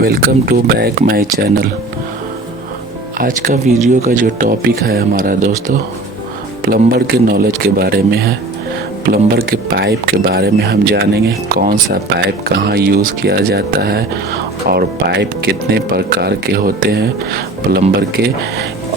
Welcome to back my channel. आज का video का जो टॉपिक है हमारा दोस्तों, प्लम्बर के नॉलेज के बारे में है। प्लम्बर के पाइप के बारे में हम जानेंगे, कौन सा पाइप कहाँ यूज़ किया जाता है और पाइप कितने प्रकार के होते हैं। प्लम्बर के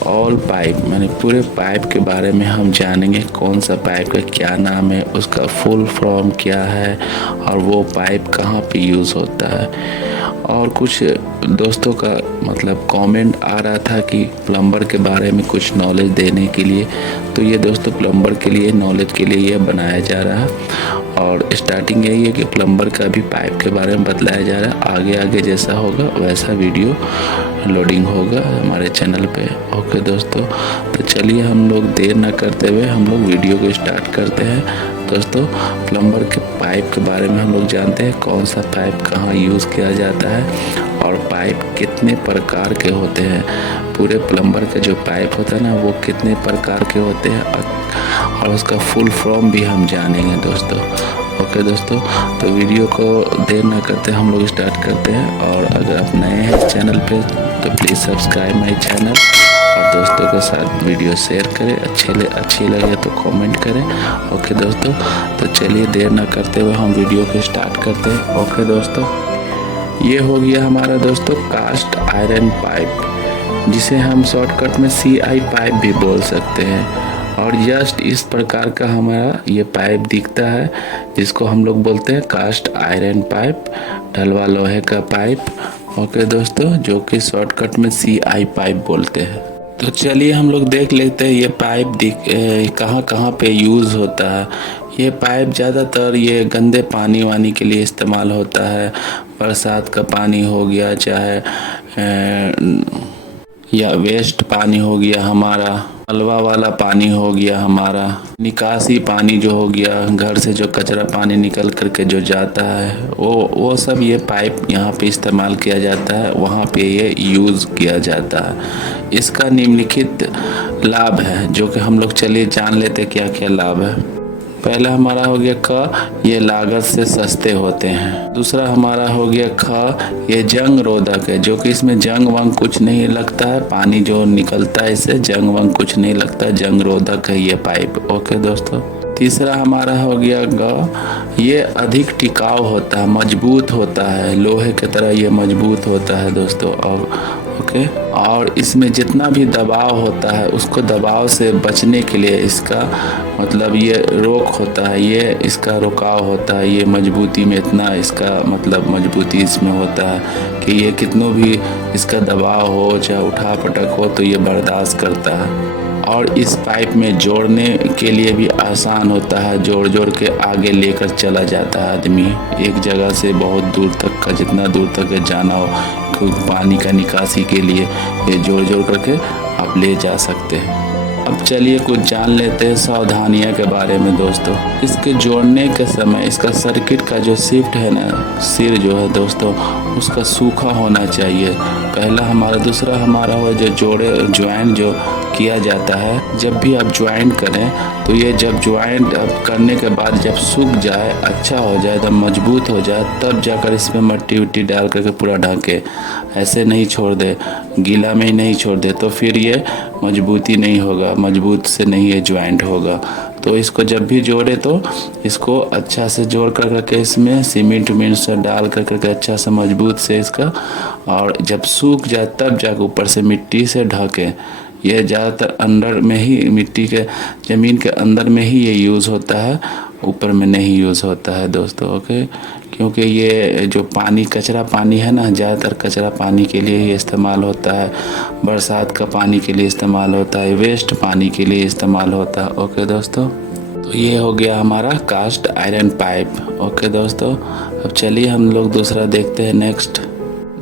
ऑल पाइप माने पूरे पाइप के बारे में हम जानेंगे, कौन सा पाइप का क्या नाम है, उसका फुल फॉर्म क्या है और वो पाइप कहाँ पे यूज़ होता है। और कुछ दोस्तों का मतलब कमेंट आ रहा था कि प्लम्बर के बारे में कुछ नॉलेज देने के लिए, तो ये दोस्तों प्लम्बर के लिए नॉलेज के लिए ये बनाया जा रहा है। और स्टार्टिंग यही है कि प्लम्बर का भी पाइप के बारे में बतलाया जा रहा है। आगे आगे जैसा होगा वैसा वीडियो लोडिंग होगा हमारे चैनल पे। ओके दोस्तों, तो चलिए हम लोग देर ना करते हुए हम लोग वीडियो को स्टार्ट करते हैं। दोस्तों, प्लम्बर के पाइप के बारे में हम लोग जानते हैं, कौन सा पाइप कहाँ यूज़ किया जाता है और पाइप कितने प्रकार के होते हैं। पूरे प्लम्बर का जो पाइप होता है ना, वो कितने प्रकार के होते हैं और उसका फुल फॉर्म भी हम जानेंगे दोस्तों। ओके दोस्तों, तो वीडियो को देर ना करते हम लोग स्टार्ट करते हैं। और अगर आप नए हैं इस चैनल पे तो प्लीज़ सब्सक्राइब माई चैनल और दोस्तों के साथ वीडियो शेयर करें। अच्छी लगे तो कमेंट करें। ओके दोस्तों, तो चलिए देर ना करते हुए हम वीडियो को स्टार्ट करते हैं। ओके दोस्तों, ये हो गया हमारा दोस्तों कास्ट आयरन पाइप, जिसे हम शॉर्टकट में CI पाइप भी बोल सकते हैं। और जस्ट इस प्रकार का हमारा ये पाइप दिखता है, जिसको हम लोग बोलते हैं कास्ट आयरन पाइप, ढलवा लोहे का पाइप। ओके दोस्तों, जो कि शॉर्टकट में CI पाइप बोलते हैं। तो चलिए हम लोग देख लेते हैं ये पाइप कहाँ कहाँ पे यूज़ होता है। ये पाइप ज़्यादातर ये गंदे पानी वानी के लिए इस्तेमाल होता है। बरसात का पानी हो गया, चाहे या वेस्ट पानी हो गया हमारा, मलबा वाला पानी हो गया हमारा, निकासी पानी जो हो गया, घर से जो कचरा पानी निकल करके जो जाता है वो सब ये पाइप यहाँ पे इस्तेमाल किया जाता है, वहाँ पे ये यूज़ किया जाता है। इसका निम्नलिखित लाभ है जो कि हम लोग चलिए जान लेते हैं क्या क्या लाभ है। पहला हमारा हो गया ख, ये लागत से सस्ते होते हैं। दूसरा हमारा हो गया ख, ये जंग रोधक है, जो कि इसमें जंग वंग कुछ नहीं लगता है। पानी जो निकलता है इससे जंग वंग कुछ नहीं लगता, जंग रोधक है ये पाइप। ओके दोस्तों, तीसरा हमारा हो गया ग, ये अधिक टिकाऊ होता है, मजबूत होता है, लोहे की तरह ये मजबूत होता है दोस्तों। और ओके, और इसमें जितना भी दबाव होता है उसको दबाव से बचने के लिए इसका मतलब ये रोक होता है, ये इसका रुकाव होता है। ये मजबूती में इतना इसका मतलब मजबूती इसमें होता है कि ये कितनों भी इसका दबाव हो चाहे उठा पटक हो तो ये बर्दाश्त करता है। और इस पाइप में जोड़ने के लिए भी आसान होता है, जोड़ जोड़ के आगे लेकर चला जाता है आदमी एक जगह से बहुत दूर तक का, जितना दूर तक जाना हो पानी का निकासी के लिए ये जोड़ जोड़ करके आप ले जा सकते हैं। अब चलिए कुछ जान लेते हैं सावधानियां के बारे में दोस्तों। इसके जोड़ने के समय इसका सर्किट का जो शिफ्ट है ना, सिर जो है दोस्तों, उसका सूखा होना चाहिए पहला हमारा। दूसरा हमारा हो जो ज्वाइंट जो किया जाता है, जब भी आप ज्वाइंट करें तो ये जब ज्वाइंट करने के बाद जब सूख जाए, अच्छा हो जाए, एकदम मजबूत हो जाए, तब जाकर इसमें मट्टी उट्टी डाल करके पूरा ढके। ऐसे नहीं छोड़ दे, गीला में ही नहीं छोड़ दे तो फिर ये मजबूती नहीं होगा, मजबूत से नहीं ये ज्वाइंट होगा। तो इसको जब भी जोड़े तो इसको अच्छा से जोड़ कर के इसमें सीमेंट उमेंट से डाल करके अच्छा से मजबूत से इसका, और जब सूख जाए तब जाकर ऊपर से मिट्टी से ढके। ये ज़्यादातर अंदर में ही मिट्टी के ज़मीन के अंदर में ही ये यूज़ होता है, ऊपर में नहीं यूज़ होता है दोस्तों। ओके, क्योंकि ये जो पानी कचरा पानी है ना, ज़्यादातर कचरा पानी के लिए ही इस्तेमाल होता है, बरसात का पानी के लिए इस्तेमाल होता है, वेस्ट पानी के लिए इस्तेमाल होता है। ओके दोस्तों, तो ये हो गया हमारा कास्ट आयरन पाइप। ओके दोस्तों, अब चलिए हम लोग दूसरा देखते हैं।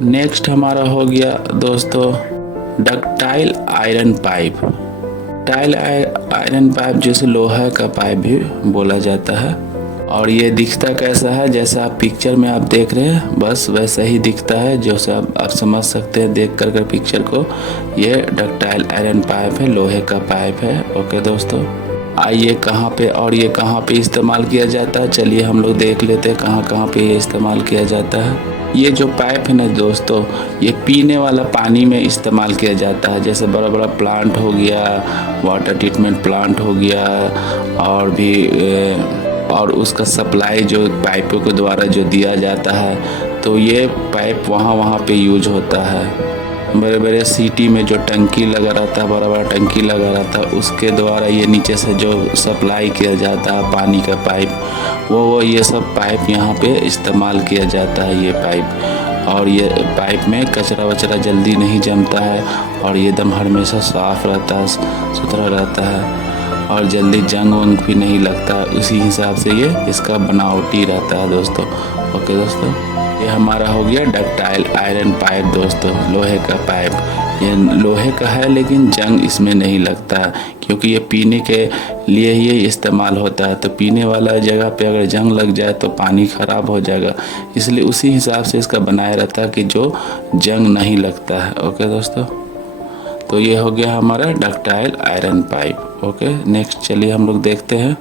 नेक्स्ट हमारा हो गया दोस्तों ductile iron pipe. Tile iron pipe जैसे लोहा का पाइप भी बोला जाता है। और ये दिखता कैसा है, जैसा आप पिक्चर में आप देख रहे हैं बस वैसा ही दिखता है, जो आप समझ सकते हैं देख कर पिक्चर को। ये डक्टाइल आयरन पाइप है, लोहे का पाइप है। ओके दोस्तों, आइए कहाँ पे और ये कहाँ पे इस्तेमाल किया जाता है, चलिए हम लोग देख लेते हैं कहाँ कहाँ पे ये इस्तेमाल किया जाता है। ये जो पाइप है ना दोस्तों, ये पीने वाला पानी में इस्तेमाल किया जाता है। जैसे बड़ा बड़ा प्लांट हो गया, वाटर ट्रीटमेंट प्लांट हो गया, और भी और उसका सप्लाई जो पाइपों के द्वारा जो दिया जाता है, तो ये पाइप वहाँ पे यूज होता है। बड़े बड़े सिटी में जो टंकी लगा रहता है, बड़ा बड़ा टंकी लगा रहता है, उसके द्वारा ये नीचे से जो सप्लाई किया जाता है पानी का पाइप, वो ये सब पाइप यहाँ पे इस्तेमाल किया जाता है, ये पाइप। और ये पाइप में कचरा वचरा जल्दी नहीं जमता है, और ये एकदम हमेशा साफ़ रहता है, सुथरा रहता है, और जल्दी जंग वंग भी नहीं लगता। उसी हिसाब से ये इसका बनावटी रहता है दोस्तों। ओके दोस्तों, ये हमारा हो गया डक्टाइल आयरन पाइप दोस्तों, लोहे का पाइप। ये लोहे का है लेकिन जंग इसमें नहीं लगता है, क्योंकि ये पीने के लिए ही इस्तेमाल होता है। तो पीने वाला जगह पे अगर जंग लग जाए तो पानी ख़राब हो जाएगा, इसलिए उसी हिसाब से इसका बनाया रहता है कि जो जंग नहीं लगता है। ओके दोस्तों, तो ये हो गया हमारा ductile iron pipe. Okay, next चलिए हम लोग देखते हैं।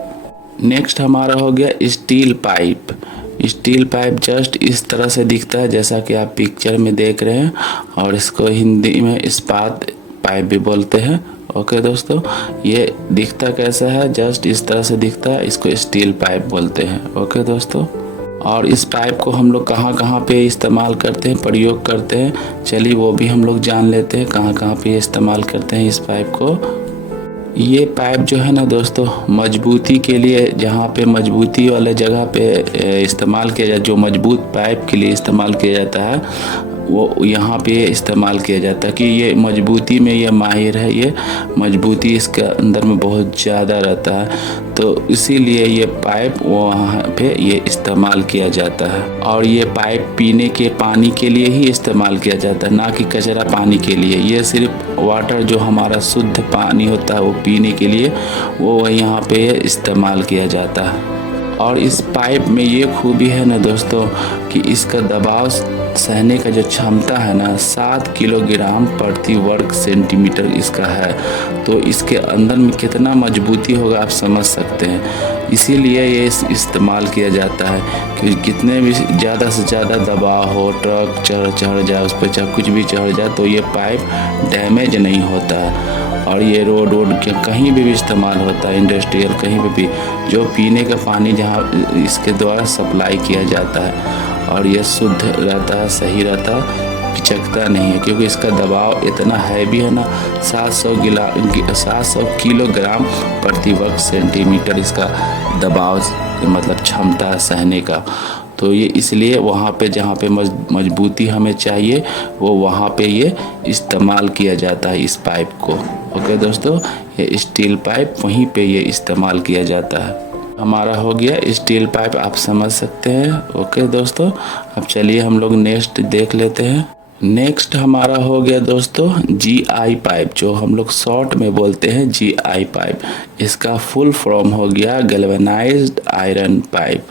नेक्स्ट हमारा हो गया steel pipe. Steel pipe just इस तरह से दिखता है जैसा कि आप पिक्चर में देख रहे हैं, और इसको हिंदी में इस्पात पाइप भी बोलते हैं। ओके दोस्तों, ये दिखता कैसा है, जस्ट इस तरह से दिखता है, इसको स्टील पाइप बोलते हैं। ओके दोस्तों, और इस पाइप को हम लोग कहाँ कहाँ पे इस्तेमाल करते हैं, प्रयोग करते हैं, चलिए वो भी हम लोग जान लेते हैं कहाँ कहाँ पे इस्तेमाल करते हैं इस पाइप को। ये पाइप जो है ना दोस्तों, मजबूती के लिए, जहाँ पे मजबूती वाले जगह पे इस्तेमाल किया जाता है, जो मजबूत पाइप के लिए इस्तेमाल किया जाता है, वो यहाँ पे इस्तेमाल किया जाता है कि ये मजबूती में ये माहिर है, ये मजबूती इसके अंदर में बहुत ज़्यादा रहता है, तो इसीलिए ये पाइप वहाँ पे ये इस्तेमाल किया जाता है। और ये पाइप पीने के पानी के लिए ही इस्तेमाल किया जाता है, ना कि कचरा पानी के लिए। ये सिर्फ वाटर जो हमारा शुद्ध पानी होता है वो पीने के लिए वो यहाँ पे इस्तेमाल किया जाता है। और इस पाइप में ये खूबी है ना दोस्तों कि इसका दबाव सहने का जो क्षमता है ना 7 किलोग्राम प्रति वर्ग सेंटीमीटर इसका है। तो इसके अंदर में कितना मजबूती होगा आप समझ सकते हैं। इसीलिए ये इस्तेमाल किया जाता है कि कितने भी ज़्यादा से ज़्यादा दबाव हो, ट्रक चढ़ जाए उस पर, चाहे कुछ भी चढ़ जाए, तो ये पाइप डैमेज नहीं होता है। और ये रोड के कहीं भी इस्तेमाल होता है, इंडस्ट्रियल कहीं पे भी, जो पीने का पानी जहाँ इसके द्वारा सप्लाई किया जाता है, और ये शुद्ध रहता है, सही रहता है, पिचकता नहीं है, क्योंकि इसका दबाव इतना हैवी है ना, 700 किलोग्राम प्रति वर्ग सेंटीमीटर इसका दबाव, मतलब क्षमता सहने का। तो ये इसलिए वहाँ पे जहाँ पे मजबूती हमें चाहिए वो वहाँ पे ये इस्तेमाल किया जाता है इस पाइप को। ओके दोस्तों, ये स्टील पाइप वहीं पे ये इस्तेमाल किया जाता है। हमारा हो गया स्टील पाइप, आप समझ सकते हैं। ओके दोस्तों, अब चलिए हम लोग नेक्स्ट देख लेते हैं। नेक्स्ट हमारा हो गया दोस्तों GI पाइप, जो हम लोग शॉर्ट में बोलते हैं GI पाइप। इसका फुल फॉर्म हो गया गैल्वेनाइज्ड आयरन पाइप।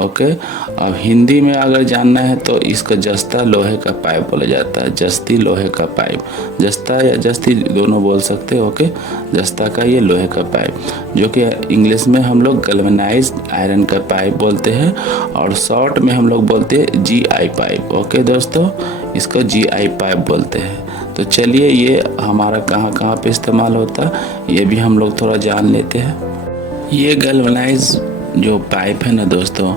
ओके, अब हिंदी में अगर जानना है तो इसका जस्ता लोहे का पाइप बोला जाता है, जस्ती लोहे का पाइप, जस्ता या जस्ती दोनों बोल सकते हैं। ओके, जस्ता का ये लोहे का पाइप, जो कि इंग्लिश में हम लोग गैल्वेनाइज्ड आयरन का पाइप बोलते हैं, और शॉर्ट में हम लोग बोलते हैं GI पाइप। ओके दोस्तों, इसको GI पाइप बोलते हैं। तो चलिए ये हमारा कहाँ कहाँ पे इस्तेमाल होता है ये भी हम लोग थोड़ा जान लेते हैं। ये गैल्वेनाइज जो पाइप है ना दोस्तों,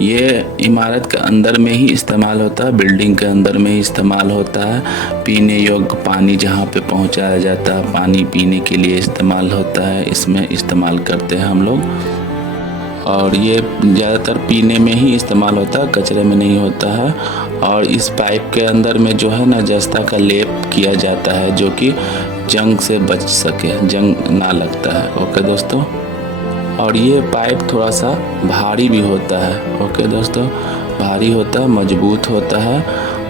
ये इमारत के अंदर में ही इस्तेमाल होता है, बिल्डिंग के अंदर में ही इस्तेमाल होता है। पीने योग्य पानी जहाँ पे पहुँचाया जाता है, पानी पीने के लिए इस्तेमाल होता है, इसमें इस्तेमाल करते हैं हम लोग। और ये ज़्यादातर पीने में ही इस्तेमाल होता है, कचरे में नहीं होता है। और इस पाइप के अंदर में जो है ना जस्ता का लेप किया जाता है, जो कि जंग से बच सके, जंग ना लगता है। ओके दोस्तों, और ये पाइप थोड़ा सा भारी भी होता है। ओके दोस्तों, भारी होता है, मजबूत होता है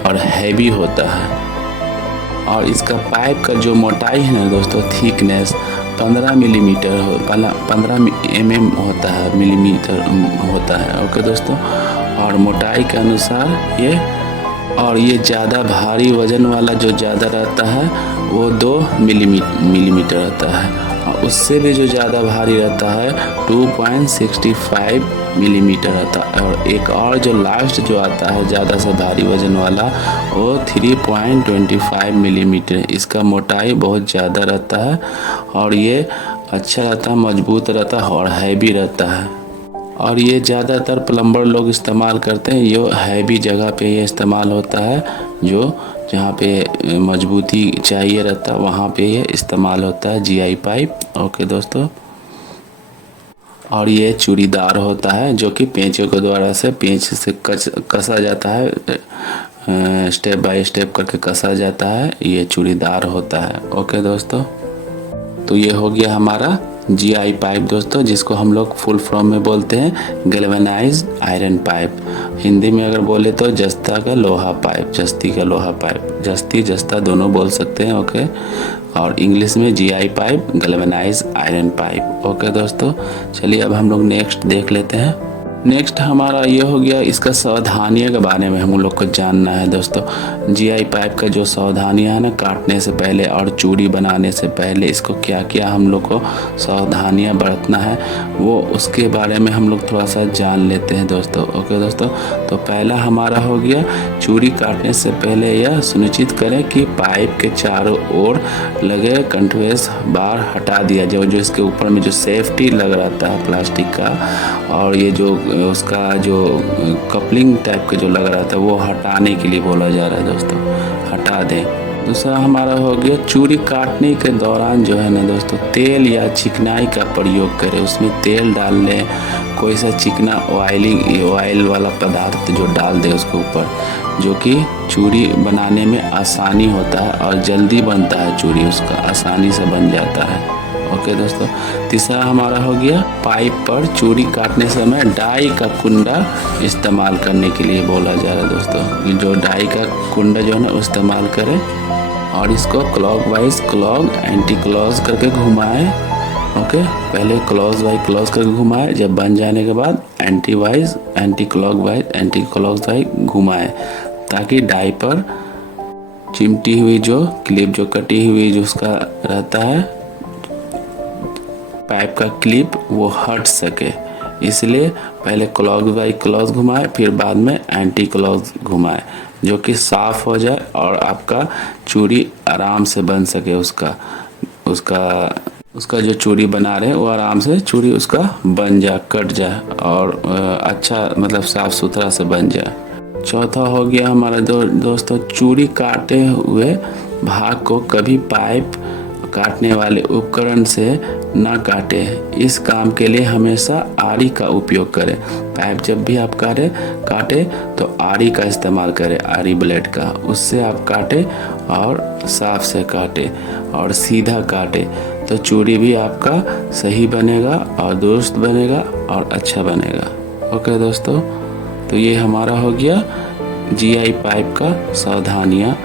और हैवी होता है। और इसका पाइप का जो मोटाई है ना दोस्तों, थिकनेस 15 मिलीमीटर 15 mm होता है, मिलीमीटर होता है। ओके दोस्तों, और मोटाई के अनुसार ये ज़्यादा भारी वजन वाला जो ज़्यादा रहता है वो 2 मिलीमीटर रहता है, और उससे भी जो ज़्यादा भारी रहता है 2.65 मिलीमीटर रहता है। और एक और जो लास्ट जो आता है ज़्यादा से भारी वजन वाला वो 3.25 मिलीमीटर। इसका मोटाई बहुत ज़्यादा रहता है और ये अच्छा रहता है, मजबूत रहता है और हैवी रहता है। और ये ज़्यादातर प्लम्बर लोग इस्तेमाल करते हैं। ये हैवी जगह पे ये इस्तेमाल होता है, जो जहाँ पे मजबूती चाहिए रहता है वहाँ पे ये इस्तेमाल होता है जीआई पाइप। ओके दोस्तों, और ये चूड़ीदार होता है जो कि पेंचों के द्वारा से पेंच से कसा जाता है, स्टेप बाय स्टेप करके कसा जाता है। ये चूड़ीदार होता है। ओके दोस्तों, तो ये हो गया हमारा जीआई पाइप दोस्तों, जिसको हम लोग फुल फॉर्म में बोलते हैं गैल्वेनाइज्ड आयरन पाइप। हिंदी में अगर बोले तो जस्ता का लोहा पाइप, जस्ती का लोहा पाइप, जस्ती जस्ता दोनों बोल सकते हैं। ओके, और इंग्लिश में GI pipe, galvanised iron pipe. Okay दोस्तों, चलिए अब हम लोग नेक्स्ट देख लेते हैं। नेक्स्ट हमारा ये हो गया, इसका सावधानियों के बारे में हम लोग को जानना है दोस्तों। जीआई पाइप का जो सावधानियाँ है ना, काटने से पहले और चूड़ी बनाने से पहले इसको क्या क्या हम लोग को सावधानियाँ बरतना है, वो उसके बारे में हम लोग थोड़ा सा जान लेते हैं दोस्तों। ओके दोस्तों, तो पहला हमारा हो गया, चूड़ी काटने से पहले यह सुनिश्चित करें कि पाइप के चारों ओर लगे कंट्रोवेस बार हटा दिया जाए। जो इसके ऊपर में जो सेफ्टी लग रहता है प्लास्टिक का, और ये जो उसका जो कपलिंग टाइप का जो लग रहा था वो हटाने के लिए बोला जा रहा है दोस्तों, हटा दें। दूसरा हमारा हो गया, चूड़ी काटने के दौरान जो है ना दोस्तों, तेल या चिकनाई का प्रयोग करें। उसमें तेल डाल लें, कोई सा चिकना ऑयल वाला पदार्थ जो डाल दे उसके ऊपर, जो कि चूड़ी बनाने में आसानी होता है और जल्दी बनता है चूड़ी, उसका आसानी से बन जाता है। ओके दोस्तों, तीसरा हमारा हो गया, पाइप पर चूड़ी काटने समय डाई का कुंडा इस्तेमाल करने के लिए बोला जा रहा है दोस्तों। जो डाई का कुंडा जो है ना इस्तेमाल करें और इसको क्लॉकवाइज क्लॉक एंटी क्लॉज करके घुमाएं। ओके, पहले क्लॉज वाइज क्लॉज करके घुमाएं, जब बन जाने के बाद एंटी क्लॉक वाइज घुमाएं, ताकि डाई पर चिमटी हुई जो क्लिप जो कटी हुई जो उसका रहता है पाइप का क्लिप वो हट सके। इसलिए पहले क्लॉक बाई क्लॉक घुमाए, फिर बाद में एंटी क्लॉक घुमाए, जो कि साफ हो जाए और आपका चूड़ी आराम से बन सके। उसका जो चूड़ी बना रहे हैं वो आराम से चूड़ी उसका बन जाए, कट जाए और अच्छा मतलब साफ सुथरा से बन जाए। चौथा हो गया हमारा दोस्तों, चूड़ी काटे हुए भाग को कभी पाइप काटने वाले उपकरण से ना काटे। इस काम के लिए हमेशा आरी का उपयोग करें। पाइप जब भी आप काटे तो आरी का इस्तेमाल करें, आरी ब्लेड का, उससे आप काटे और साफ से काटे और सीधा काटे, तो चूड़ी भी आपका सही बनेगा और दुरुस्त बनेगा और अच्छा बनेगा। ओके दोस्तों, तो ये हमारा हो गया जीआई पाइप का सावधानियाँ,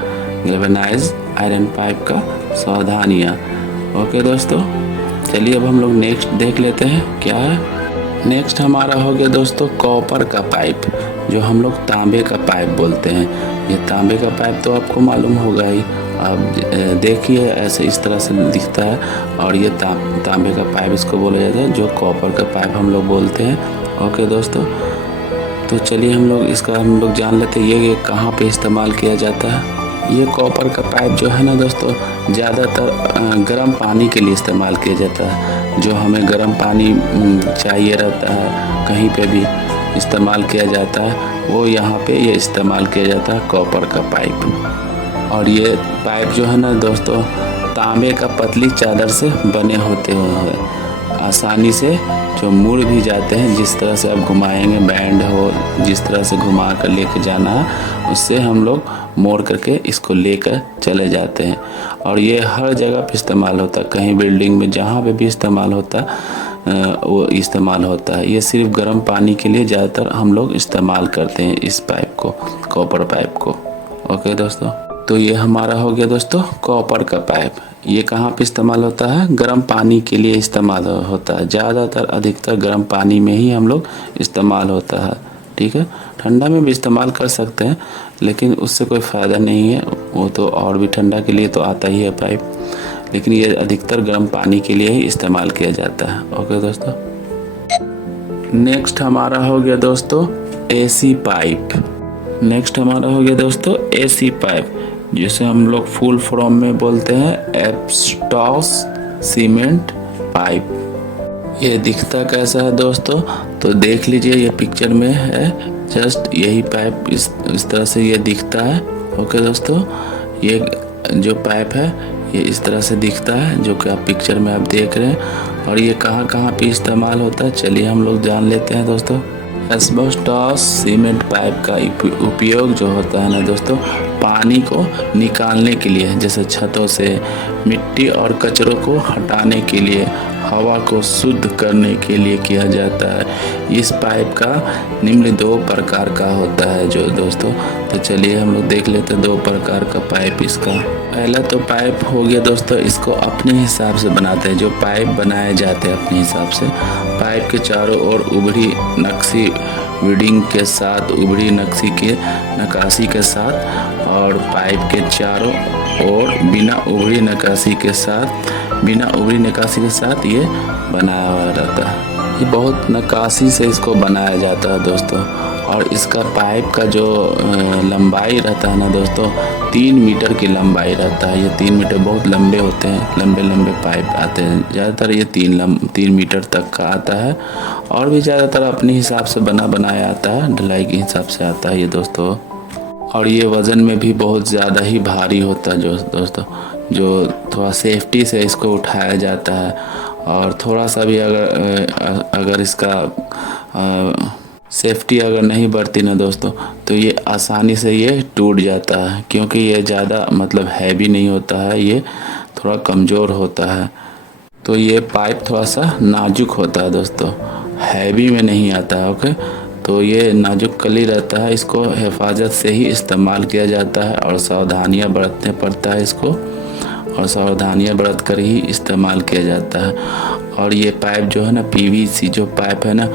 गैल्वेनाइज्ड आयरन पाइप का सावधानियाँ। ओके दोस्तों, चलिए अब हम लोग नेक्स्ट देख लेते हैं क्या है। नेक्स्ट हमारा हो गया दोस्तों, कॉपर का पाइप, जो हम लोग तांबे का पाइप बोलते हैं। ये तांबे का पाइप तो आपको मालूम होगा ही, आप देखिए ऐसे इस तरह से दिखता है, और ये तांबे का पाइप इसको बोला जाता है, जो कॉपर का पाइप हम लोग बोलते हैं। ओके दोस्तों, तो चलिए हम लोग जान लेते हैं ये कहाँ पे इस्तेमाल किया जाता है। ये कॉपर का पाइप जो है ना दोस्तों, ज़्यादातर गर्म पानी के लिए इस्तेमाल किया जाता है। जो हमें गर्म पानी चाहिए रहता है, कहीं पे भी इस्तेमाल किया जाता है, वो यहाँ पे ये इस्तेमाल किया जाता है कॉपर का पाइप। और ये पाइप जो है ना दोस्तों, तांबे का पतली चादर से बने होते हैं, आसानी से जो मुड़ भी जाते हैं। जिस तरह से आप घुमाएंगे, बैंड हो जिस तरह से घुमा कर लेकर जाना है, उससे हम लोग मोड़ करके इसको लेकर चले जाते हैं। और ये हर जगह पे इस्तेमाल होता है, कहीं बिल्डिंग में जहाँ पे भी इस्तेमाल होता है वो इस्तेमाल होता है। ये सिर्फ गर्म पानी के लिए ज़्यादातर हम लोग इस्तेमाल करते हैं इस पाइप को, कॉपर पाइप को। ओके दोस्तों, तो ये हमारा हो गया दोस्तों कॉपर का पाइप। ये कहाँ पे इस्तेमाल होता है? गर्म पानी के लिए इस्तेमाल होता है, ज़्यादातर अधिकतर गर्म पानी में ही हम लोग इस्तेमाल होता है। ठीक है, ठंडा में भी इस्तेमाल कर सकते हैं, लेकिन उससे कोई फ़ायदा नहीं है, वो तो और भी ठंडा के लिए तो आता ही है पाइप। लेकिन ये अधिकतर गर्म पानी के लिए ही इस्तेमाल किया जाता है। ओके दोस्तों, नेक्स्ट हमारा हो गया दोस्तों एसी पाइप। नेक्स्ट हमारा हो गया दोस्तों एसी पाइप, जिसे हम लोग फुल फॉर्म में बोलते हैं एब्सटॉस सीमेंट पाइप। ये दिखता कैसा है दोस्तों, तो देख लीजिए, ये पिक्चर में है जस्ट यही पाइप इस तरह से ये दिखता है। ओके दोस्तों, ये जो पाइप है ये इस तरह से दिखता है, जो कि आप पिक्चर में आप देख रहे हैं। और ये कहाँ कहाँ पे इस्तेमाल होता है, चलिए हम लोग जान लेते हैं दोस्तों। एस्बेस्टॉस सीमेंट पाइप का उपयोग जो होता है ना दोस्तों, पानी को निकालने के लिए, जैसे छतों से मिट्टी और कचरों को हटाने के लिए, हवा को शुद्ध करने के लिए किया जाता है। इस पाइप का निम्न 2 प्रकार का होता है जो दोस्तों, तो चलिए हम लोग देख लेते हैं 2 प्रकार का पाइप इसका। पहला तो पाइप हो गया दोस्तों, इसको अपने हिसाब से बनाते हैं, जो पाइप बनाए जाते हैं अपने हिसाब से। पाइप के चारों ओर उभरी नक्शी वीडिंग के साथ, उभरी नक्शी के नक्काशी के साथ, और पाइप के चारों ओर बिना उभरी नक्काशी के साथ ये बनाया हुआ रहता है। ये बहुत नक्काशी से इसको बनाया जाता है दोस्तों। और इसका पाइप का जो लंबाई रहता है ना दोस्तों, 3 मीटर की लंबाई रहता है। ये 3 मीटर बहुत लंबे होते हैं, लंबे लंबे पाइप आते हैं। ज़्यादातर ये 3 मीटर तक का आता है, और भी ज़्यादातर अपने हिसाब से बनाया आता है, ढलाई के हिसाब से आता है ये दोस्तों। और ये वज़न में भी बहुत ज़्यादा ही भारी होता है जो दोस्तों, जो थोड़ा सेफ्टी से इसको उठाया जाता है। और थोड़ा सा भी अगर इसका सेफ्टी अगर नहीं बरती ना दोस्तों, तो ये आसानी से ये टूट जाता है, क्योंकि ये ज़्यादा मतलब हैवी नहीं होता है, ये थोड़ा कमज़ोर होता है। तो ये पाइप थोड़ा सा नाजुक होता है दोस्तों, हैवी में नहीं आता है। ओके, तो ये नाजुक कली रहता है, इसको हिफाजत से ही इस्तेमाल किया जाता है, और सावधानियां बरतने पड़ता है इसको, और सावधानियां बरत कर ही इस्तेमाल किया जाता है। और ये पाइप जो है ना, पीवीसी जो पाइप है ना,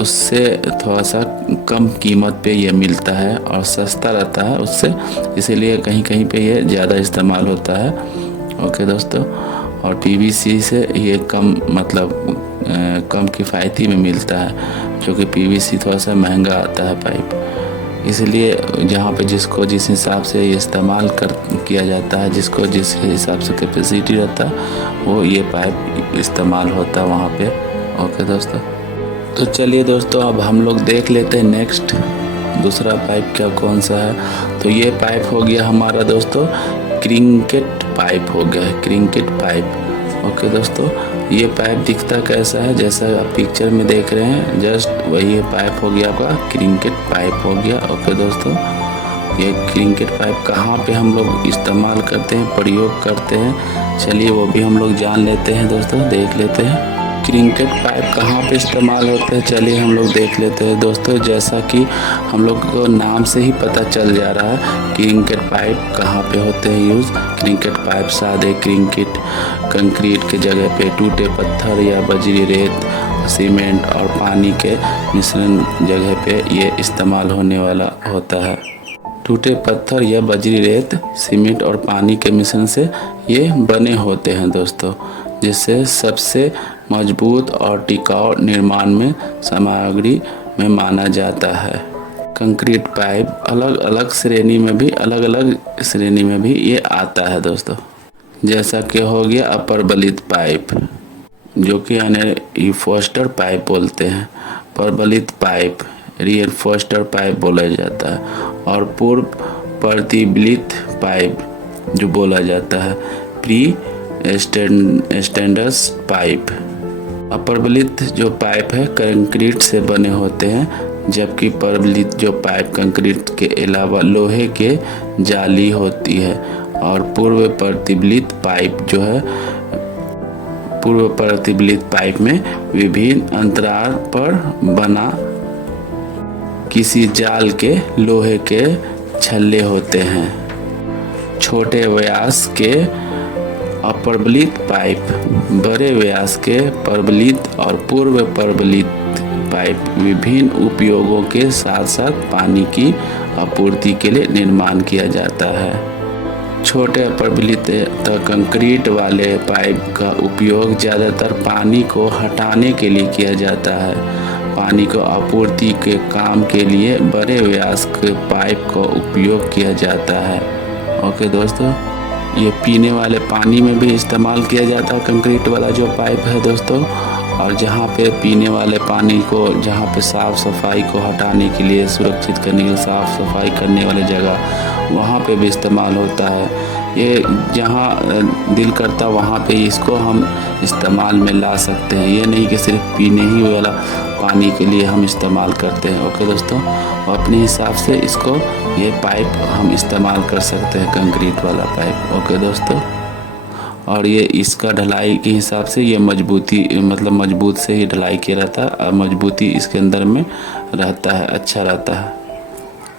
उससे थोड़ा सा कम कीमत पे ये मिलता है और सस्ता रहता है उससे, इसीलिए कहीं कहीं पे ये ज़्यादा इस्तेमाल होता है। ओके दोस्तों, और पीवीसी से ये कम मतलब कम किफ़ायती में मिलता है, जो कि पीवीसी थोड़ा सा महंगा आता है पाइप। इसलिए जहाँ पे जिसको जिस हिसाब से ये इस्तेमाल किया जाता है, जिसको जिस हिसाब से कैपेसिटी रहता है, वो ये पाइप इस्तेमाल होता है वहाँ पे। ओके दोस्तों, तो चलिए दोस्तों, अब हम लोग देख लेते हैं नेक्स्ट दूसरा पाइप क्या कौन सा है। तो ये पाइप हो गया हमारा दोस्तों क्रिंकेट पाइप हो गया है, क्रिंकेट पाइप। ओके दोस्तों, ये पाइप दिखता कैसा है, जैसा आप पिक्चर में देख रहे हैं, जस्ट वही पाइप हो गया आपका क्रिंकेट पाइप हो गया। ओके दोस्तों, ये क्रिंकेट पाइप कहाँ पे हम लोग इस्तेमाल करते हैं, प्रयोग करते हैं, चलिए वो भी हम लोग जान लेते हैं दोस्तों, देख लेते हैं। क्रिंकेट पाइप कहाँ पे इस्तेमाल होते हैं, चलिए हम लोग देख लेते हैं दोस्तों। जैसा कि हम लोग को नाम से ही पता चल जा रहा है, क्रिंकेट पाइप कहाँ पे होते हैं यूज़। क्रिंकेट पाइप सादे कंक्रीट के जगह पे, टूटे पत्थर या बजरी रेत, सीमेंट और पानी के मिश्रण जगह पे ये इस्तेमाल होने वाला होता है। टूटे पत्थर या बजरी रेत, सीमेंट और पानी के मिश्रण से ये बने होते हैं दोस्तों, जिससे सबसे मजबूत और टिकाऊ निर्माण में सामग्री में माना जाता है। कंक्रीट पाइप अलग अलग श्रेणी में भी ये आता है दोस्तों, जैसा कि हो गया अप्रबलित पाइप, जो कि रिइंफोर्स्ड पाइप बोलते हैं, प्रबलित पाइप रिइंफोर्स्ड पाइप बोला जाता है, और पूर्व प्रतिबलित पाइप जो बोला जाता है प्री स्टैंडर्स पाइप। अप्रबलित जो पाइप है कंक्रीट से बने होते हैं, जबकि प्रबलित जो पाइप कंक्रीट के अलावा लोहे के जाली होती है। और पूर्व प्रतिबलित पाइप में विभिन्न अंतराल पर बना किसी जाल के लोहे के छल्ले होते हैं। छोटे व्यास के अप्रबलित पाइप, बड़े व्यास के प्रबलित और पूर्व प्रबलित पाइप विभिन्न उपयोगों के साथ साथ पानी की आपूर्ति के लिए निर्माण किया जाता है। छोटे प्रबलित कंक्रीट वाले पाइप का उपयोग ज़्यादातर पानी को हटाने के लिए किया जाता है। पानी को आपूर्ति के काम के लिए बड़े व्यास के पाइप का उपयोग किया जाता है। ओके दोस्तों, ये पीने वाले पानी में भी इस्तेमाल किया जाता है कंक्रीट वाला जो पाइप है दोस्तों। और जहाँ पे पीने वाले पानी को, जहाँ पे साफ़ सफाई को हटाने के लिए, सुरक्षित करने के लिए, साफ़ सफाई करने वाली जगह, वहाँ पे भी इस्तेमाल होता है। ये जहाँ दिल करता वहाँ पे इसको हम इस्तेमाल में ला सकते हैं। ये नहीं कि सिर्फ पीने ही वाला पानी के लिए हम इस्तेमाल करते हैं। ओके दोस्तों, अपने हिसाब से इसको, ये पाइप हम इस्तेमाल कर सकते हैं, कंक्रीट वाला पाइप। ओके दोस्तों, और ये इसका ढलाई के हिसाब से ये मजबूती, मतलब मजबूत से ही ढलाई किया रहता है और मजबूती इसके अंदर में रहता है, अच्छा रहता है।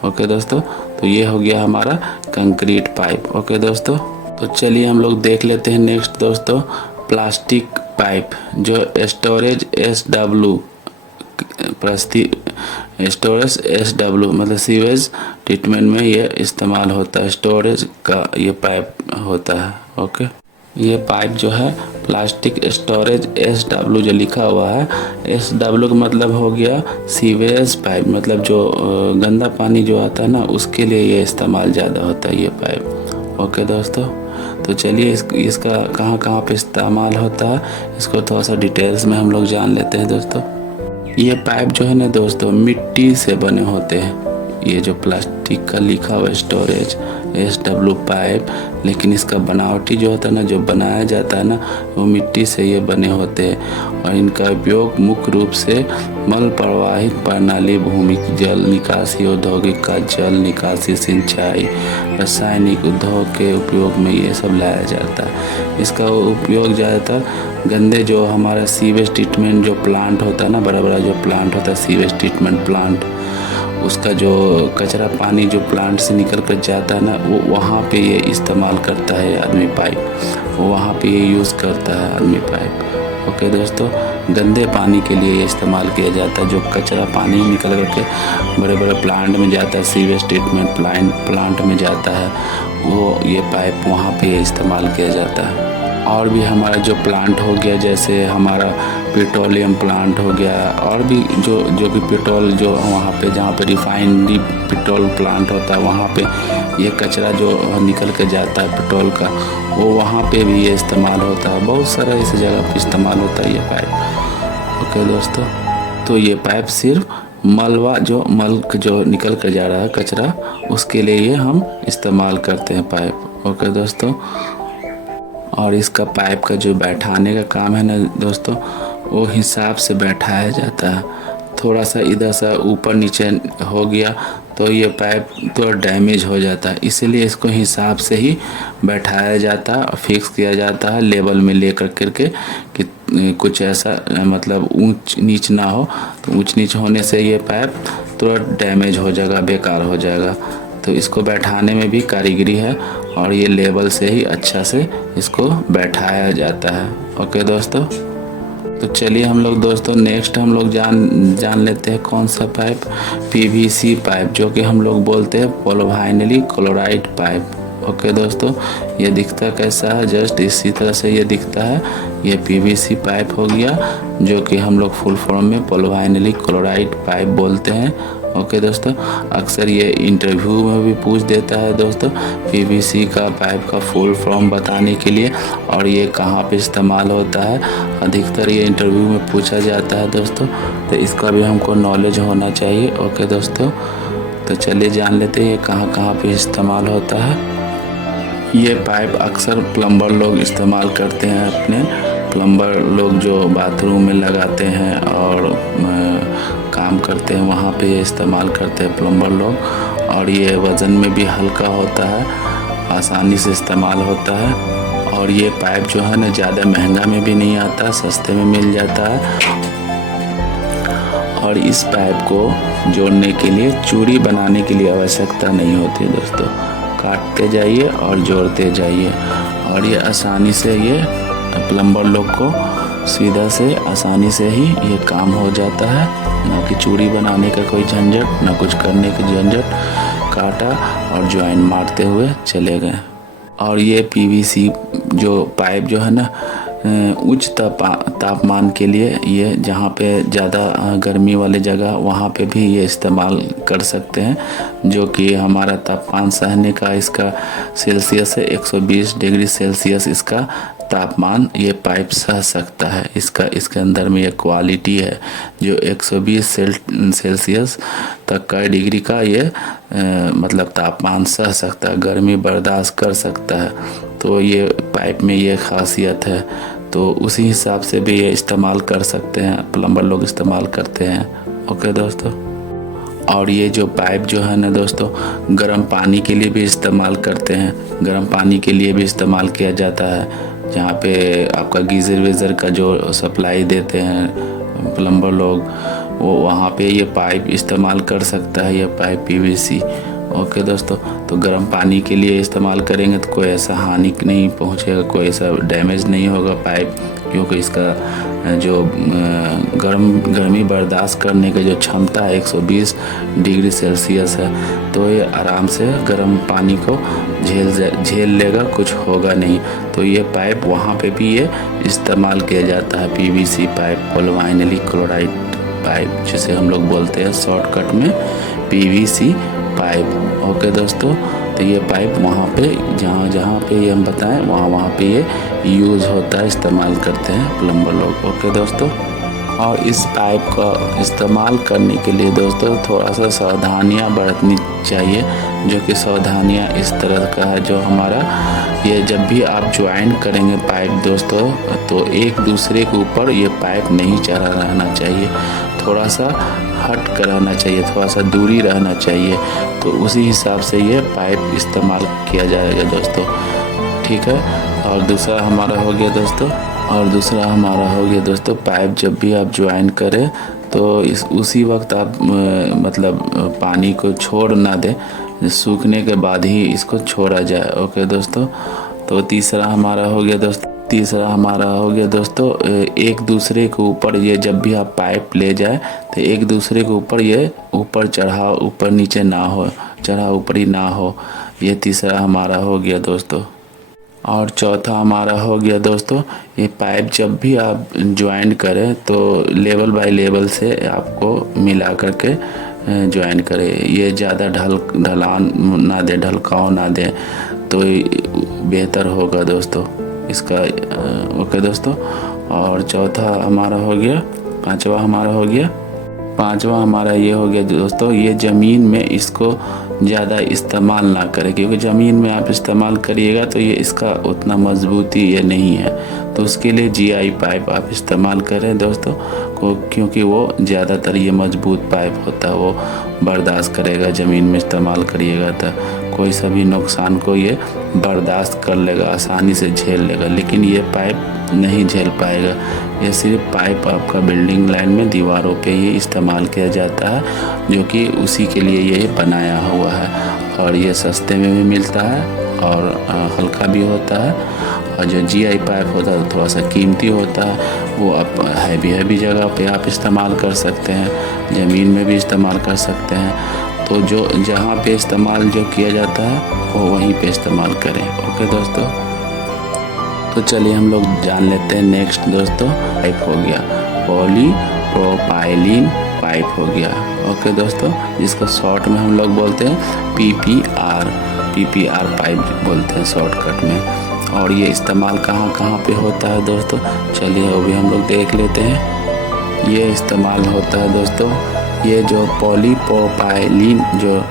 ओके दोस्तों, तो ये हो गया हमारा कंक्रीट पाइप। ओके दोस्तों, तो चलिए हम लोग देख लेते हैं नेक्स्ट दोस्तों, प्लास्टिक पाइप जो स्टोरेज SW स्टोरेज SW मतलब सीवेज ट्रीटमेंट में ये इस्तेमाल होता है। स्टोरेज का ये पाइप होता है। ओके, ये पाइप जो है प्लास्टिक स्टोरेज SW जो लिखा हुआ है, SW का मतलब हो गया सीवेज पाइप, मतलब जो गंदा पानी जो आता है ना, उसके लिए ये इस्तेमाल ज़्यादा होता है ये पाइप। ओके दोस्तों, तो चलिए इसका कहाँ कहाँ पे इस्तेमाल होता है इसको थोड़ा सा डिटेल्स में हम लोग जान लेते हैं दोस्तों। ये पाइप जो है ना दोस्तों, मिट्टी से बने होते हैं। ये जो प्लास्टिक का लिखा हुआ स्टोरेज SW पाइप, लेकिन इसका बनावटी जो होता है ना, जो बनाया जाता है ना, वो मिट्टी से ये बने होते हैं। और इनका उपयोग मुख्य रूप से मल प्रवाहित प्रणाली, भूमि जल निकासी, औद्योगिक का जल निकासी, सिंचाई, रासायनिक उद्योग के उपयोग में ये सब लाया जाता है। इसका उपयोग ज़्यादातर गंदे जो हमारा सीवेज ट्रीटमेंट जो प्लांट होता है ना, बड़ा बड़ा जो प्लांट होता है सीवेज ट्रीटमेंट प्लांट, उसका जो कचरा पानी जो प्लांट से निकल कर जाता है ना, वो वहाँ पे ये इस्तेमाल करता है आदमी पाइप, वो वहाँ पे ये यूज़ करता है आदमी पाइप। ओके दोस्तों, गंदे पानी के लिए ये इस्तेमाल किया जाता है। जो कचरा पानी निकल कर के बड़े बड़े प्लांट में जाता है, सीवेज ट्रीटमेंट प्लांट में जाता है, वो ये पाइप वहाँ पे इस्तेमाल किया जाता है। और भी हमारा जो प्लांट हो गया, जैसे हमारा पेट्रोलियम प्लांट हो गया, और भी जो कि पेट्रोल जो वहाँ पे, जहाँ पे रिफाइनरी पेट्रोल प्लांट होता है, वहाँ पे ये कचरा जो निकल के जाता है पेट्रोल का, वो वहाँ पे भी ये इस्तेमाल होता है। बहुत सारा इस जगह पे इस्तेमाल होता है ये पाइप। ओके दोस्तों, तो ये पाइप सिर्फ मलबा जो निकल कर जा रहा है कचरा, उसके लिए ये हम इस्तेमाल करते हैं पाइप। ओके दोस्तों, और इसका पाइप का जो बैठाने का काम है ना दोस्तों, वो हिसाब से बैठाया जाता है। थोड़ा सा इधर से ऊपर नीचे हो गया तो ये पाइप तो डैमेज हो जाता है, इसीलिए इसको हिसाब से ही बैठाया जाता है और फिक्स किया जाता है लेवल में लेकर करके, कि कुछ ऐसा मतलब ऊंच नीच ना हो। तो ऊंच नीच होने से ये पाइप तुरंत डैमेज हो जाएगा, बेकार हो जाएगा। तो इसको बैठाने में भी कारीगरी है और ये लेवल से ही अच्छा से इसको बैठाया जाता है। ओके दोस्तों, तो चलिए हम लोग दोस्तों नेक्स्ट हम लोग जान लेते हैं कौन सा पाइप, PVC पाइप, जो कि हम लोग बोलते हैं पॉलीविनाइल क्लोराइड पाइप। ओके दोस्तों, ये दिखता कैसा है, जस्ट इसी तरह से ये दिखता है। ये PVC पाइप हो गया, जो कि हम लोग फुल फॉर्म में पॉलीविनाइल क्लोराइड पाइप बोलते हैं। ओके दोस्तों, अक्सर ये इंटरव्यू में भी पूछ देता है दोस्तों PVC का पाइप का फुल फॉर्म बताने के लिए, और ये कहाँ पे इस्तेमाल होता है, अधिकतर ये इंटरव्यू में पूछा जाता है दोस्तों। तो इसका भी हमको नॉलेज होना चाहिए। ओके दोस्तों, तो चलिए जान लेते हैं ये कहाँ कहाँ पे इस्तेमाल होता है। ये पाइप अक्सर प्लम्बर लोग इस्तेमाल करते हैं, अपने प्लम्बर लोग जो बाथरूम में लगाते हैं और काम करते हैं, वहाँ पे ये इस्तेमाल करते हैं प्लम्बर लोग। और ये वज़न में भी हल्का होता है, आसानी से इस्तेमाल होता है। और ये पाइप जो है ना, ज़्यादा महंगा में भी नहीं आता, सस्ते में मिल जाता है। और इस पाइप को जोड़ने के लिए चूड़ी बनाने की लिए आवश्यकता नहीं होती दोस्तों, काटते जाइए और जोड़ते जाइए, और ये आसानी से ये प्लम्बर लोग को सीधा से आसानी से ही ये काम हो जाता है। ना कि चूड़ी बनाने का कोई झंझट, ना कुछ करने की झंझट, काटा और ज्वाइन मारते हुए चले गए। और ये पीवीसी जो पाइप जो है ना उच्च तापमान के लिए, ये जहाँ पे ज़्यादा गर्मी वाले जगह वहाँ पे भी ये इस्तेमाल कर सकते हैं। जो कि हमारा तापमान सहने का इसका सेल्सियस है 120 डिग्री सेल्सियस इसका तापमान ये पाइप सह सकता है। इसके अंदर में ये क्वालिटी है जो 120 सेल्सियस तक का डिग्री का ये मतलब तापमान सह सकता है, गर्मी बर्दाश्त कर सकता है। तो ये पाइप में ये खासियत है, तो उसी हिसाब से भी ये इस्तेमाल कर सकते हैं, प्लम्बर लोग इस्तेमाल करते हैं। ओके दोस्तों, और ये जो पाइप जो है ना दोस्तों गर्म पानी के लिए भी इस्तेमाल करते हैं, गर्म पानी के लिए भी इस्तेमाल किया जाता है। जहाँ पे आपका गीज़र वीज़र का जो सप्लाई देते हैं प्लम्बर लोग, वो वहाँ पे ये पाइप इस्तेमाल कर सकता है, ये पाइप पीवीसी। ओके दोस्तों, तो गर्म पानी के लिए इस्तेमाल करेंगे तो कोई ऐसा हानि नहीं पहुँचेगा, कोई ऐसा डैमेज नहीं होगा पाइप, क्योंकि इसका जो गर्मी बर्दाश्त करने की जो क्षमता है 120 डिग्री सेल्सियस है, तो ये आराम से गर्म पानी को झेल लेगा, कुछ होगा नहीं। तो ये पाइप वहाँ पे भी ये इस्तेमाल किया जाता है, PVC pipe, polyvinyl chloride pipe जिसे हम लोग बोलते हैं शॉर्टकट में पीवीसी पाइप। ओके दोस्तों, तो ये पाइप वहाँ पे जहाँ पे ये हम बताएं वहाँ पे ये यूज़ होता है, इस्तेमाल करते हैं प्लम्बर लोग। ओके दोस्तों, और इस पाइप का इस्तेमाल करने के लिए दोस्तों थोड़ा सा सावधानियाँ बरतनी चाहिए, जो कि सावधानियाँ इस तरह का है। जो हमारा ये जब भी आप ज्वाइन करेंगे पाइप दोस्तों, तो एक दूसरे के ऊपर ये पाइप नहीं चढ़ा रहना चाहिए, थोड़ा सा हट कर रहना चाहिए, थोड़ा सा दूरी रहना चाहिए। तो उसी हिसाब से ये पाइप इस्तेमाल किया जाएगा दोस्तों, ठीक है। और दूसरा हमारा हो गया दोस्तों पाइप जब भी आप ज्वाइन करें तो उसी वक्त आप मतलब पानी को छोड़ ना दें, सूखने के बाद ही इसको छोड़ा जाए। ओके दोस्तों, तो तीसरा हमारा हो गया दोस्तों एक दूसरे के ऊपर ये जब भी आप पाइप ले जाए तो एक दूसरे के ऊपर ये ऊपर नीचे ना हो, चढ़ा ऊपरी ना हो। ये तीसरा हमारा हो गया दोस्तों। और चौथा हमारा हो गया दोस्तों, ये पाइप जब भी आप ज्वाइन करें तो लेवल बाय लेवल से आपको मिला करके ज्वाइन करें। ये ज़्यादा ढलान ना दे, ढलकाव ना दे, तो बेहतर होगा दोस्तों इसका। ओके दोस्तों, और चौथा हमारा हो गया। पांचवा हमारा ये हो गया दोस्तों, ये ज़मीन में इसको ज़्यादा इस्तेमाल ना करें, क्योंकि ज़मीन में आप इस्तेमाल करिएगा तो ये इसका उतना मजबूती ये नहीं है। तो उसके लिए जीआई पाइप आप इस्तेमाल करें दोस्तों को, क्योंकि वो ज़्यादातर ये मजबूत पाइप होता है, वो बर्दाश्त करेगा। ज़मीन में इस्तेमाल करिएगा तो कोई सा भी नुकसान को ये बर्दाश्त कर लेगा, आसानी से झेल लेगा। लेकिन ये पाइप नहीं झेल पाएगा। ये सिर्फ पाइप आपका बिल्डिंग लाइन में दीवारों पे ही इस्तेमाल किया जाता है, जो कि उसी के लिए ये बनाया हुआ है। और ये सस्ते में भी मिलता है और हल्का भी होता है। और जो जीआई पाइप होता है थोड़ा सा कीमती होता है, वो आप हैवी जगह पे आप इस्तेमाल कर सकते हैं, ज़मीन में भी इस्तेमाल कर सकते हैं। तो जो जहाँ पे इस्तेमाल जो किया जाता है वो वहीं पे इस्तेमाल करें। ओके दोस्तों, तो चलिए हम लोग जान लेते हैं नेक्स्ट दोस्तों। पाइप हो गया पॉलीप्रोपाइलीन पाइप हो गया। ओके दोस्तों, जिसका शॉर्ट में हम लोग बोलते हैं पीपीआर पाइप बोलते हैं शॉर्टकट में। और ये इस्तेमाल कहाँ पे होता है दोस्तों, चलिए वो भी हम लोग देख लेते हैं। ये इस्तेमाल होता है दोस्तों, ये जो पॉलीप्रोपाइलीन जो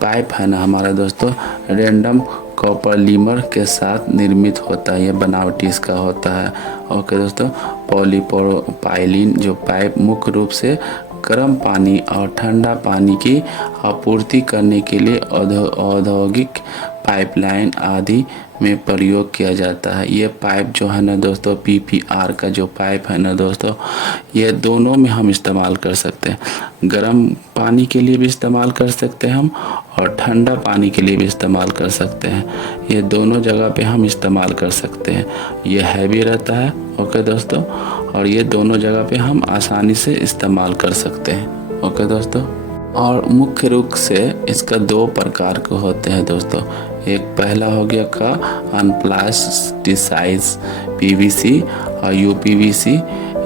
पाइप है ना हमारा दोस्तों, रैंडम कॉपरलीमर के साथ निर्मित होता है, ये बनावटी इसका होता है। ओके दोस्तों, पॉलीप्रोपाइलीन जो पाइप मुख्य रूप से गर्म पानी और ठंडा पानी की आपूर्ति करने के लिए औद्योगिक पाइपलाइन आदि में प्रयोग किया जाता है। ये पाइप जो है ना दोस्तों, पीपीआर का जो पाइप है ना दोस्तों, ये दोनों में हम इस्तेमाल कर सकते हैं। गर्म पानी के लिए भी इस्तेमाल कर सकते हैं हम, और ठंडा पानी के लिए भी इस्तेमाल कर सकते हैं। ये दोनों जगह पे हम इस्तेमाल कर सकते हैं। ये हैवी रहता है। ओके दोस्तों, और ये दोनों जगह पे हम आसानी से इस्तेमाल कर सकते हैं। ओके दोस्तों, और मुख्य रूप से इसका 2 प्रकार के होते हैं दोस्तों। एक पहला हो गया का अनप्लास्टिसाइज पीवीसी और यूपीवीसी।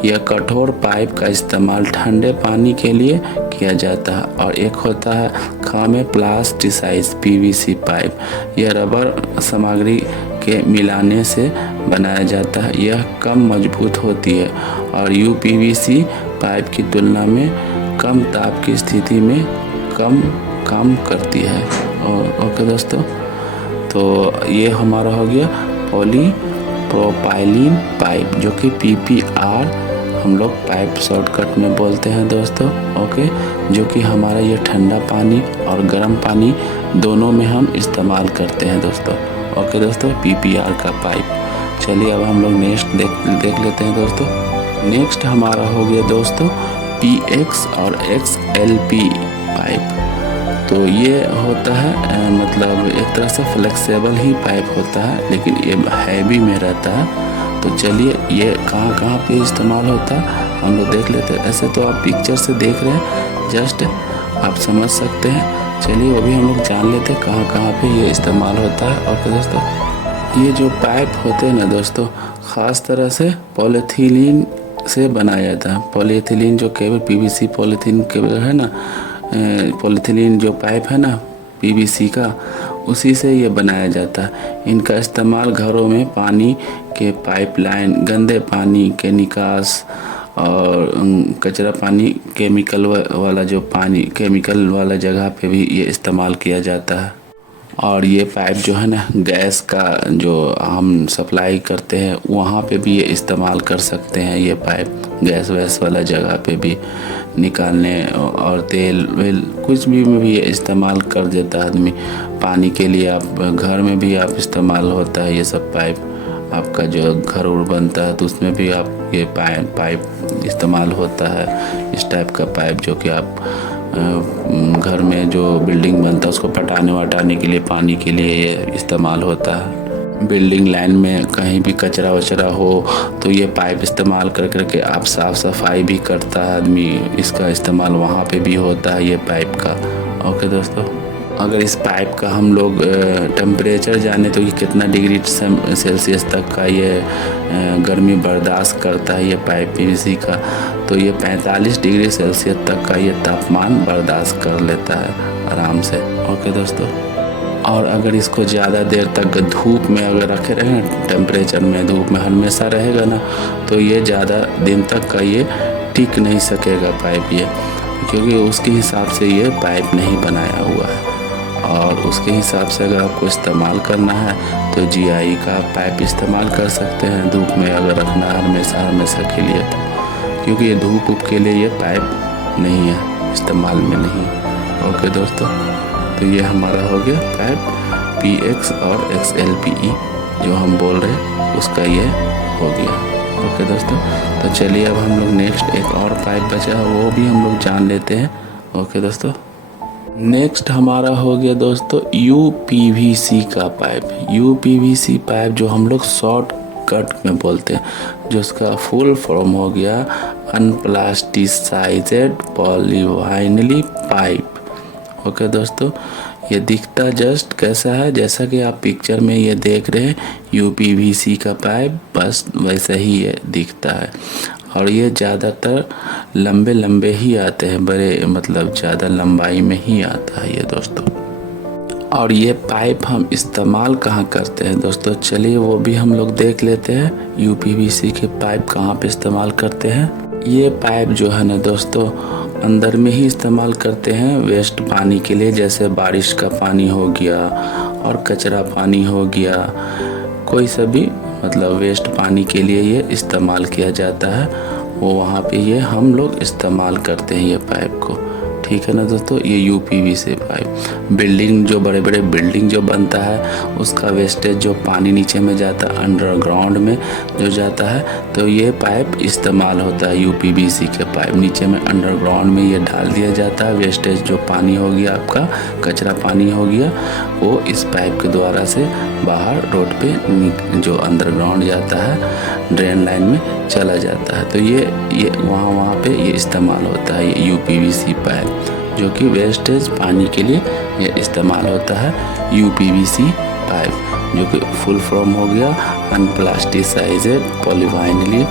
यह कठोर पाइप का इस्तेमाल ठंडे पानी के लिए किया जाता है। और एक होता है खामे प्लास्टिसाइज पीवीसी पाइप। यह रबर सामग्री के मिलाने से बनाया जाता है। यह कम मजबूत होती है और यूपीवीसी पाइप की तुलना में कम ताप की स्थिति में कम काम करती है। और ओके दोस्तों, तो ये हमारा हो गया पॉलीप्रोपाइलीन पाइप, जो कि पीपीआर हम लोग पाइप शॉर्टकट में बोलते हैं दोस्तों। ओके, जो कि हमारा ये ठंडा पानी और गर्म पानी दोनों में हम इस्तेमाल करते हैं दोस्तों। ओके दोस्तों, पीपीआर का पाइप। चलिए अब हम लोग नेक्स्ट देख लेते हैं दोस्तों। नेक्स्ट हमारा हो गया दोस्तों पीएक्स और एक्सएलपी पाइप। तो ये होता है मतलब एक तरह से फ्लेक्सिबल ही पाइप होता है, लेकिन ये हैवी में रहता है। तो चलिए ये कहाँ कहाँ पे इस्तेमाल होता है हम लोग देख लेते हैं। ऐसे तो आप पिक्चर से देख रहे हैं, जस्ट आप समझ सकते हैं। चलिए वो भी हम लोग जान लेते हैं कहाँ कहाँ पे ये इस्तेमाल होता है। ओके दोस्तों, ये जो पाइप होते हैं ना दोस्तों, ख़ास तरह से पॉलीथिलीन से बनाया जाता है। पॉलीथिलीन जो केबल पीवीसी पॉलीथीन केबल है ना, पॉलीथिलीन जो पाइप है ना पीवीसी का, उसी से ये बनाया जाता है। इनका इस्तेमाल घरों में पानी के पाइपलाइन, गंदे पानी के निकास और कचरा पानी, केमिकल वाला जो पानी केमिकल वाला जगह पे भी ये इस्तेमाल किया जाता है। और ये पाइप जो है ना गैस का जो हम सप्लाई करते हैं वहाँ पे भी ये इस्तेमाल कर सकते हैं। ये पाइप गैस वैस वाला जगह पे भी निकालने और तेल वेल कुछ भी में भी ये इस्तेमाल कर देता है आदमी। पानी के लिए आप घर में भी आप इस्तेमाल होता है ये सब पाइप। आपका जो घर उड़ बनता है तो उसमें भी आप ये पाइप इस्तेमाल होता है। इस टाइप का पाइप जो कि आप घर में जो बिल्डिंग बनता है उसको पटाने वटाने के लिए, पानी के लिए ये इस्तेमाल होता है। बिल्डिंग लाइन में कहीं भी कचरा वचरा हो तो ये पाइप इस्तेमाल कर करके आप साफ़ सफाई भी करता है आदमी। इसका इस्तेमाल वहाँ पे भी होता है ये पाइप का। ओके दोस्तों, अगर इस पाइप का हम लोग टेम्परेचर जाने तो ये कितना डिग्री सेल्सियस तक का ये गर्मी बर्दाश्त करता है ये पाइप पीवीसी का, तो ये 45 डिग्री सेल्सियस तक का ये तापमान बर्दाश्त कर लेता है आराम से। ओके दोस्तों, और अगर इसको ज़्यादा देर तक धूप में अगर रखे रहे ना, टेम्परेचर में धूप में हमेशा रहेगा ना, तो ये ज़्यादा दिन तक का ये टिक नहीं सकेगा पाइप ये, क्योंकि उसके हिसाब से ये पाइप नहीं बनाया हुआ है। और उसके हिसाब से अगर आपको इस्तेमाल करना है तो जीआई का पाइप इस्तेमाल कर सकते हैं धूप में अगर रखना है हमेशा के लिए, तो क्योंकि ये धूप के लिए ये पाइप नहीं है, इस्तेमाल में नहीं। ओके दोस्तों, तो ये हमारा हो गया पाइप पीएक्स और एक्सएलपीई जो हम बोल रहे हैं उसका ये हो गया। ओके दोस्तों, तो चलिए अब हम लोग नेक्स्ट एक और पाइप बचा है वो भी हम लोग जान लेते हैं। ओके दोस्तों, नेक्स्ट हमारा हो गया दोस्तों यूपीवीसी का पाइप। यूपीवीसी पाइप जो हम लोग शॉर्ट कट में बोलते हैं, जो उसका फुल फॉर्म हो गया अनप्लास्टिसाइज्ड पॉलीविनाइल पाइप। ओके दोस्तों, ये दिखता जस्ट कैसा है, जैसा कि आप पिक्चर में ये देख रहे हैं यूपीवीसी का पाइप, बस वैसा ही ये दिखता है। और ये ज़्यादातर लंबे लंबे ही आते हैं, बड़े मतलब ज़्यादा लंबाई में ही आता है ये दोस्तों। और ये पाइप हम इस्तेमाल कहाँ करते हैं दोस्तों, चलिए वो भी हम लोग देख लेते हैं। यूपीवीसी के पाइप कहाँ पे इस्तेमाल करते हैं। ये पाइप जो है ना दोस्तों अंदर में ही इस्तेमाल करते हैं वेस्ट पानी के लिए, जैसे बारिश का पानी हो गया और कचरा पानी हो गया, कोई सा भी मतलब वेस्ट पानी के लिए ये इस्तेमाल किया जाता है, वो वहाँ पे ये हम लोग इस्तेमाल करते हैं ये पाइप को। ठीक है ना दोस्तों, ये यूपीवीसी पाइप बिल्डिंग जो बड़े बड़े बिल्डिंग जो बनता है उसका वेस्टेज जो पानी नीचे में जाता है अंडरग्राउंड में जो जाता है, तो ये पाइप इस्तेमाल होता है यूपीवीसी के पाइप। नीचे में अंडरग्राउंड में ये डाल दिया जाता है, वेस्टेज जो पानी हो गया आपका कचरा पानी हो गया वो इस पाइप के द्वारा से बाहर रोड पे जो अंडरग्राउंड जाता है ड्रेन लाइन में चला जाता है। तो ये वहाँ पे ये इस्तेमाल होता है ये यूपीवीसी पाइप, जो कि वेस्टेज पानी के लिए ये इस्तेमाल होता है यूपीवीसी पाइप, जो कि फुल फॉर्म हो गया अनप्लास्टिसाइज्ड पॉलीविनाइल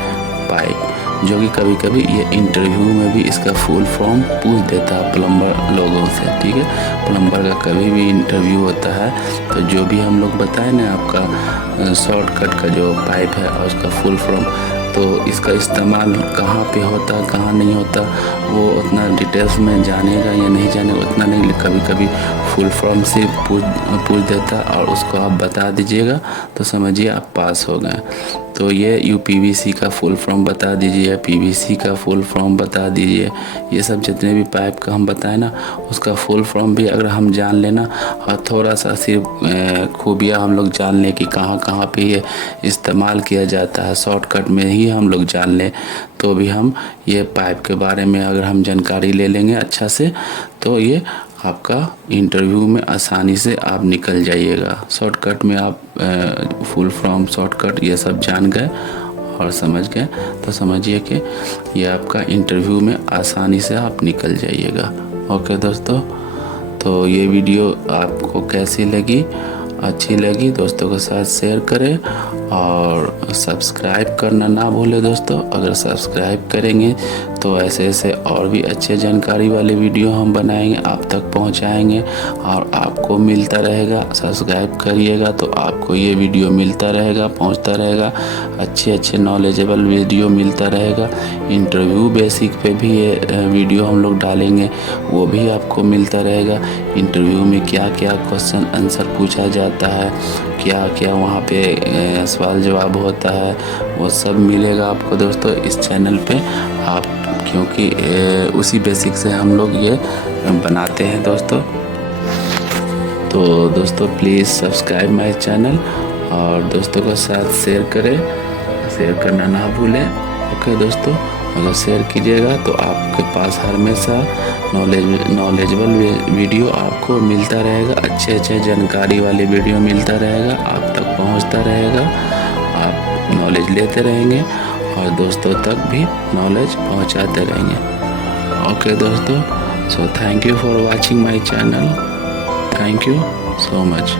पाइप, जो कि कभी कभी ये इंटरव्यू में भी इसका फुल फॉर्म पूछ देता है प्लम्बर लोगों से। ठीक है, प्लम्बर का कभी भी इंटरव्यू होता है तो जो भी हम लोग बताएं ना आपका शॉर्टकट का जो पाइप है और उसका फुल फॉर्म, तो इसका इस्तेमाल कहाँ पे होता है कहाँ नहीं होता वो उतना डिटेल्स में जानेगा या नहीं जानेगा उतना नहीं, कभी कभी फुल फॉर्म से पूछ देता और उसको आप बता दीजिएगा तो समझिए आप पास हो गए। तो ये यूपीवीसी का फुल फॉर्म बता दीजिए, पीवीसी का फुल फॉर्म बता दीजिए, ये सब जितने भी पाइप का हम बताएं ना उसका फुल फॉर्म भी अगर हम जान लेना और थोड़ा सा सिर्फ खूबियाँ हम लोग जान लें कि कहाँ कहाँ पे ये इस्तेमाल किया जाता है, शॉर्टकट में ही हम लोग जान लें तो भी हम ये पाइप के बारे में अगर हम जानकारी ले लेंगे अच्छा से तो ये आपका इंटरव्यू में आसानी से आप निकल जाइएगा। शॉर्टकट में आप फुल फॉर्म शॉर्टकट ये सब जान गए और समझ गए तो समझिए कि ये आपका इंटरव्यू में आसानी से आप निकल जाइएगा। ओके दोस्तों, तो ये वीडियो आपको कैसी लगी, अच्छी लगी दोस्तों के साथ शेयर करें और सब्सक्राइब करना ना भूलें दोस्तों। अगर सब्सक्राइब करेंगे तो ऐसे ऐसे और भी अच्छे जानकारी वाले वीडियो हम बनाएंगे, आप तक पहुंचाएंगे और आपको मिलता रहेगा। सब्सक्राइब करिएगा तो आपको ये वीडियो मिलता रहेगा, पहुंचता रहेगा, अच्छे अच्छे नॉलेजेबल वीडियो मिलता रहेगा। इंटरव्यू बेसिक पे भी ये वीडियो हम लोग डालेंगे, वो भी आपको मिलता रहेगा। इंटरव्यू में क्या क्या क्वेश्चन आंसर पूछा जाता है, क्या क्या वहाँ पे सवाल जवाब होता है, वो सब मिलेगा आपको दोस्तों इस चैनल पे। आप क्योंकि उसी बेसिक से हम लोग ये बनाते हैं दोस्तों। तो दोस्तों प्लीज़ सब्सक्राइब माय चैनल और दोस्तों के साथ शेयर करें, शेयर करना ना भूलें। ओके दोस्तों, अगर शेयर कीजिएगा तो आपके पास हमेशा नॉलेजेबल वीडियो आपको मिलता रहेगा, अच्छे अच्छे जानकारी वाले वीडियो मिलता रहेगा, आप तक पहुंचता रहेगा, आप नॉलेज लेते रहेंगे और दोस्तों तक भी नॉलेज पहुंचाते रहेंगे। ओके दोस्तों, so thank you for watching my channel, thank you so much.